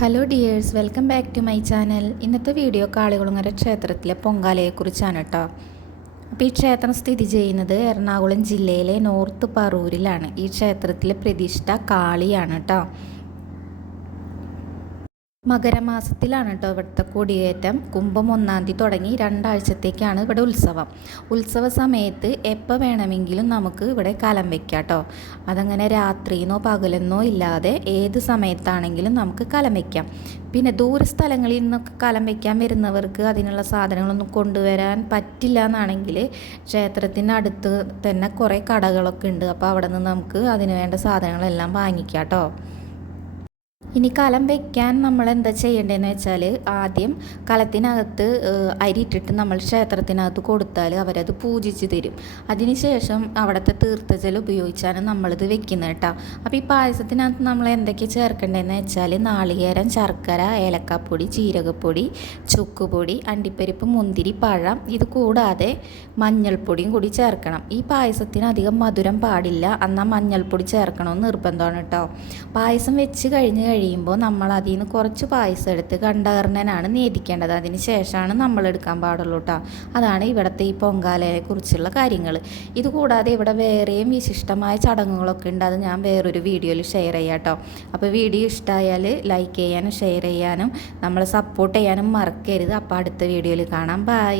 Hello dears, welcome back to my channel. ഇന്നത്തെ video Kalikulangara ക്ഷേത്രത്തിലെ പൊങ്കാലയെക്കുറിച്ചാണ് കേട്ടോ. അപ്പോൾ ഈ ക്ഷേത്രം സ്ഥിതി ചെയ്യുന്നത് എറണാകുളം ജില്ലയിലെ നോർത്ത് പറൂരിലാണ്. ഈ ക്ഷേത്രത്തിലെ പ്രതിഷ്ഠ കാളിയാണ് കേട്ടോ. മകരമാസത്തിലാണ് കേട്ടോ ഇവിടുത്തെ കൊടിയേറ്റം. കുംഭം 1-ാം തീയതി തുടങ്ങി 2 ആഴ്ചത്തേക്കാണ് ഇവിടെ ഉത്സവം. ഉത്സവ സമയത്ത് എപ്പോൾ വേണമെങ്കിലും നമുക്ക് ഇവിടെ കലം വയ്ക്കാം കേട്ടോ. അതങ്ങനെ രാത്രിയെന്നോ പകലെന്നോ ഇല്ലാതെ ഏത് സമയത്താണെങ്കിലും നമുക്ക് കലം വയ്ക്കാം. പിന്നെ ദൂര സ്ഥലങ്ങളിൽ നിന്നൊക്കെ കലം വയ്ക്കാൻ വരുന്നവർക്ക് അതിനുള്ള സാധനങ്ങളൊന്നും കൊണ്ടുവരാൻ പറ്റില്ല എന്നാണെങ്കിൽ ക്ഷേത്രത്തിനടുത്ത് തന്നെ കുറേ കടകളൊക്കെ ഉണ്ട്. അപ്പോൾ അവിടെ നിന്ന് നമുക്ക് അതിന് വേണ്ട സാധനങ്ങളെല്ലാം വാങ്ങിക്കാം കേട്ടോ. ഇനി കലം വയ്ക്കാൻ നമ്മൾ എന്താ ചെയ്യേണ്ടതെന്ന് വെച്ചാൽ, ആദ്യം കലത്തിനകത്ത് അരി ഇട്ടിട്ട് നമ്മൾ ക്ഷേത്രത്തിനകത്ത് കൊടുത്താൽ അവരത് പൂജിച്ച് തരും. അതിനുശേഷം അവിടുത്തെ തീർത്ഥജലം ഉപയോഗിച്ചാണ് നമ്മളിത് വെക്കുന്നത് കേട്ടോ. അപ്പോൾ ഈ പായസത്തിനകത്ത് നമ്മൾ എന്തൊക്കെ ചേർക്കേണ്ടതെന്ന് വെച്ചാൽ, നാളികേരം, ശർക്കര, ഏലക്കാപ്പൊടി, ജീരകപ്പൊടി, ചുക്കുപൊടി, അണ്ടിപ്പരിപ്പ്, മുന്തിരി, പഴം, ഇത് കൂടാതെ മഞ്ഞൾപ്പൊടിയും കൂടി ചേർക്കണം. ഈ പായസത്തിന് അധികം മധുരം പാടില്ല, എന്നാൽ മഞ്ഞൾപ്പൊടി ചേർക്കണമെന്ന് നിർബന്ധമാണ് കേട്ടോ. പായസം വെച്ച് കഴിയുമ്പോൾ നമ്മൾ അതിൽ നിന്ന് കുറച്ച് പായസം എടുത്ത് കണ്ഠകർണനാണ് നേദിക്കേണ്ടത്. അതിന് ശേഷമാണ് നമ്മൾ എടുക്കാൻ പാടുള്ളൂ കേട്ടോ. അതാണ് ഇവിടുത്തെ ഈ പൊങ്കാലയെ കുറിച്ചുള്ള കാര്യങ്ങൾ. ഇതുകൂടാതെ ഇവിടെ വേറെയും വിശിഷ്ടമായ ചടങ്ങുകളൊക്കെ ഉണ്ട്. അത് ഞാൻ വേറൊരു വീഡിയോയിൽ ഷെയർ ചെയ്യാം കേട്ടോ. അപ്പോൾ വീഡിയോ ഇഷ്ടമായാൽ ലൈക്ക് ചെയ്യാനും ഷെയർ ചെയ്യാനും നമ്മളെ സപ്പോർട്ട് ചെയ്യാനും മറക്കരുത്. അപ്പോൾ അടുത്ത വീഡിയോയിൽ കാണാം. ബൈ.